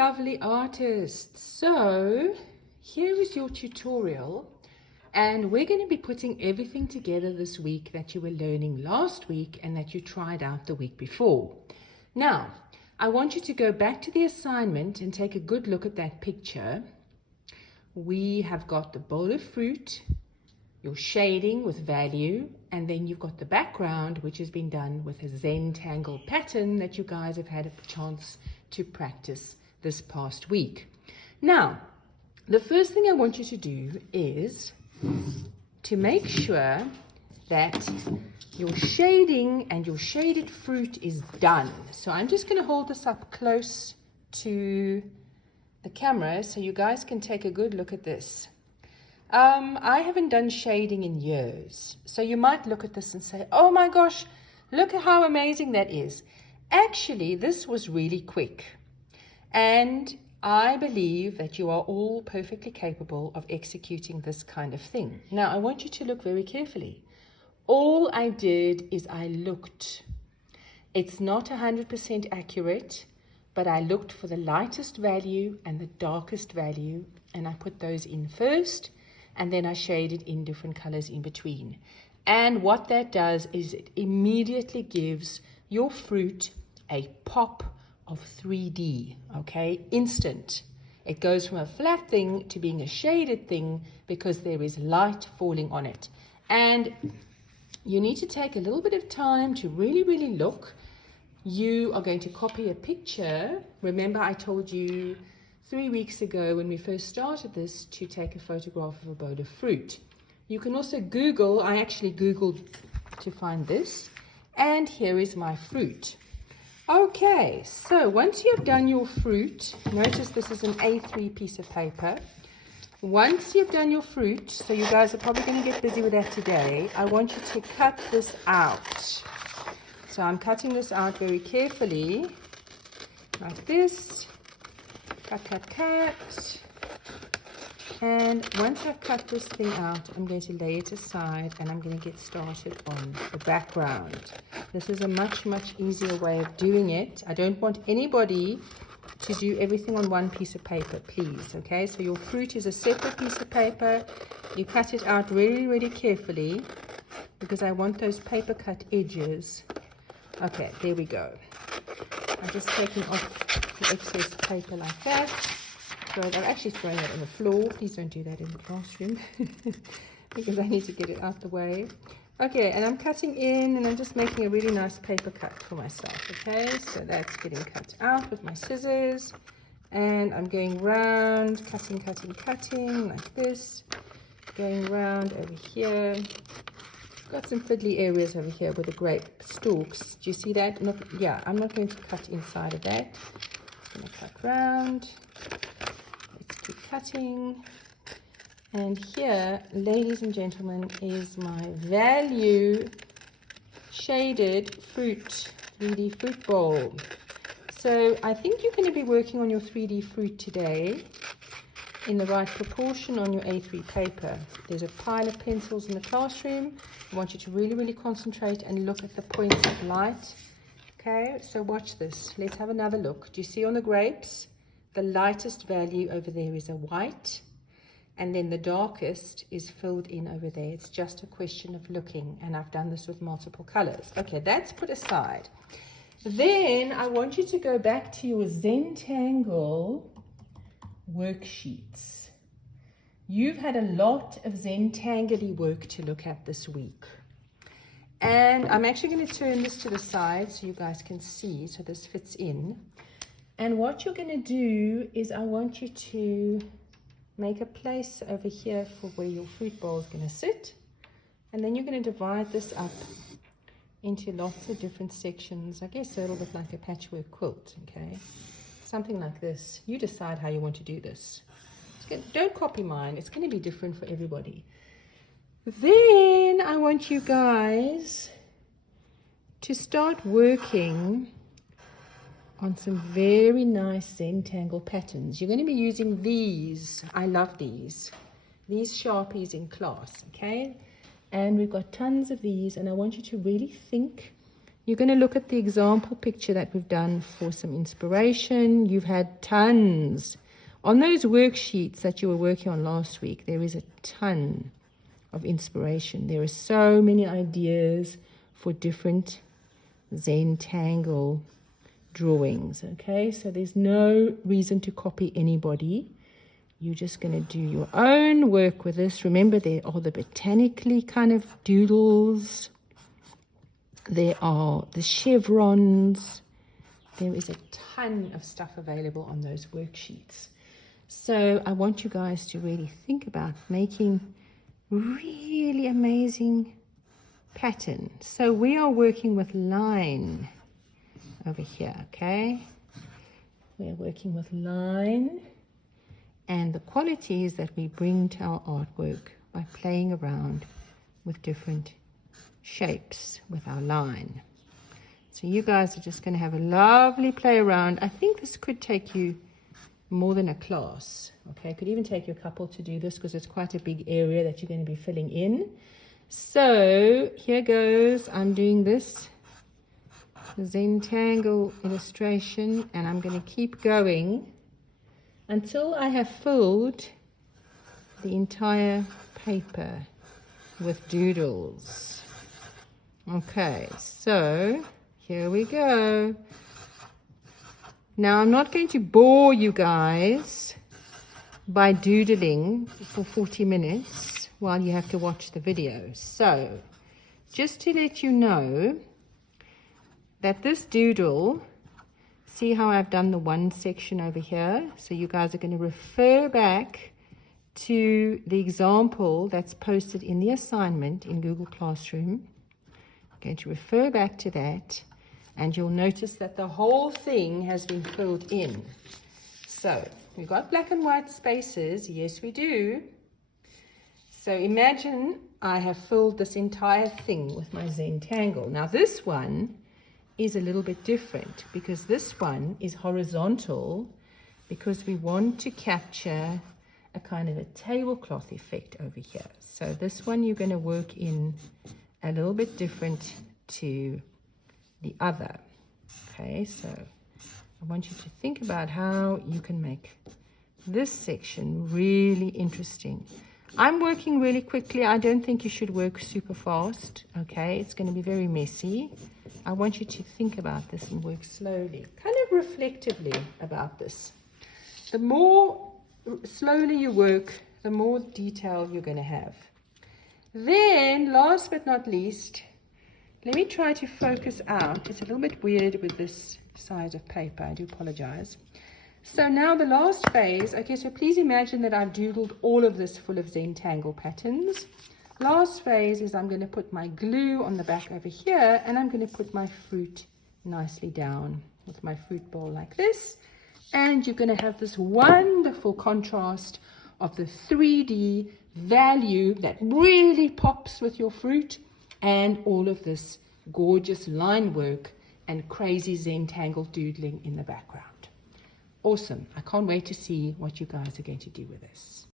lovely artists. So here is your tutorial, and we're going to be putting everything together this week that you were learning last week and that you tried out the week before. Now, I want you to go back to the assignment and take a good look at that picture. We have got the bowl of fruit, your shading with value, and then you've got the background, which has been done with a Zentangle pattern that you guys have had a chance to practice this past week. Now, the first thing I want you to do is to make sure that your shading and your shaded fruit is done. So I'm just going to hold this up close to the camera so you guys can take a good look at this. I haven't done shading in years, so you might look at this and say, oh my gosh, look at how amazing that is. Actually, this was really quick, and I believe that you are all perfectly capable of executing this kind of thing. Now, I want you to look very carefully. All I did is I looked. It's not 100% accurate, but I looked for the lightest value and the darkest value, and I put those in first, and then I shaded in different colors in between. And what that does is it immediately gives your fruit a pop of 3D, okay? Instant. It goes from a flat thing to being a shaded thing because there is light falling on it. And you need to take a little bit of time to really look. You are going to copy a picture. Remember, I told you 3 weeks ago when we first started this to take a photograph of a bowl of fruit. You can also Google. I actually Googled to find this, and here is my fruit. Okay, so once you have done your fruit, notice this is an A3 piece of paper. Once you've done your fruit, so you guys are probably going to get busy with that today, I want you to cut this out. So I'm cutting this out very carefully, like this. Cut. And once I've cut this thing out, I'm going to lay it aside and I'm going to get started on the background. This is a much easier way of doing it. I don't want anybody to do everything on one piece of paper, please. Okay, so your fruit is a separate piece of paper. You cut it out really carefully because I want those paper cut edges. Okay, there we go. I'm just taking off the excess paper like that. So I'm actually throwing it on the floor. Please don't do that in the classroom because I need to get it out the way. Okay, and I'm cutting in and I'm just making a really nice paper cut for myself. Okay, so that's getting cut out with my scissors. And I'm going round, cutting like this. Going round over here. Got some fiddly areas over here with the grape stalks. Do you see that? I'm not going to cut inside of that. I'm going to cut round. Let's keep cutting. And here, ladies and gentlemen, is my value shaded fruit, 3D fruit bowl. So I think you're going to be working on your 3D fruit today in the right proportion on your A3 paper. There's a pile of pencils in the classroom. I want you to really concentrate and look at the points of light. Okay, so watch this. Let's have another look. Do you see on the grapes? The lightest value over there is a white, and then the darkest is filled in over there. It's just a question of looking, and I've done this with multiple colors. Okay, that's put aside. Then I want you to go back to your Zentangle worksheets. You've had a lot of Zentangle work to look at this week. And I'm actually going to turn this to the side so you guys can see, so this fits in. And what you're going to do is I want you to make a place over here for where your fruit bowl is going to sit. And then you're going to divide this up into lots of different sections. I guess so it'll look like a patchwork quilt, okay? Something like this. You decide how you want to do this. Don't copy mine. It's going to be different for everybody. Then I want you guys to start working on some very nice Zentangle patterns. You're going to be using these. I love these Sharpies in class, okay? And we've got tons of these, and I want you to really think you're going to look at the example picture that we've done for some inspiration. You've had tons. On those worksheets that you were working on last week, there is a ton of inspiration. There are so many ideas for different Zentangle drawings, okay? So there's no reason to copy anybody. You're just going to do your own work with this. Remember, there are the botanically kind of doodles. There are the chevrons. There is a ton of stuff available on those worksheets. So I want you guys to really think about making really amazing patterns. So we are working with line over here, okay? We're working with line, and the qualities that we bring to our artwork by playing around with different shapes with our line. So you guys are just going to have a lovely play around. I think this could take you more than a class, okay? It could even take you a couple to do this because it's quite a big area that you're going to be filling in. So here goes. I'm doing this Zentangle illustration, and I'm going to keep going until I have filled the entire paper with doodles. Okay, so here we go. Now I'm not going to bore you guys by doodling for 40 minutes while you have to watch the video. So just to let you know that this doodle, see how I've done the one section over here? So you guys are going to refer back to the example that's posted in the assignment in Google Classroom. I'm going to refer back to that, and you'll notice that the whole thing has been filled in. So we've got black and white spaces. Yes, we do. So imagine I have filled this entire thing with my Zentangle. Now this one is a little bit different because this one is horizontal, because we want to capture a kind of a tablecloth effect over here. So this one you're going to work in a little bit different to the other. Okay, so I want you to think about how you can make this section really interesting. I'm working really quickly. I don't think you should work super fast, okay? It's going to be very messy. I want you to think about this and work slowly, kind of reflectively about this. The more slowly you work, the more detail you're going to have. Then, last but not least, let me try to focus out. It's a little bit weird with this size of paper. I do apologize. So now the last phase, okay, so please imagine that I've doodled all of this full of Zentangle patterns. Last phase is I'm going to put my glue on the back over here, and I'm going to put my fruit nicely down with my fruit bowl like this. And you're going to have this wonderful contrast of the 3D value that really pops with your fruit, and all of this gorgeous line work and crazy Zentangle doodling in the background. Awesome. I can't wait to see what you guys are going to do with this.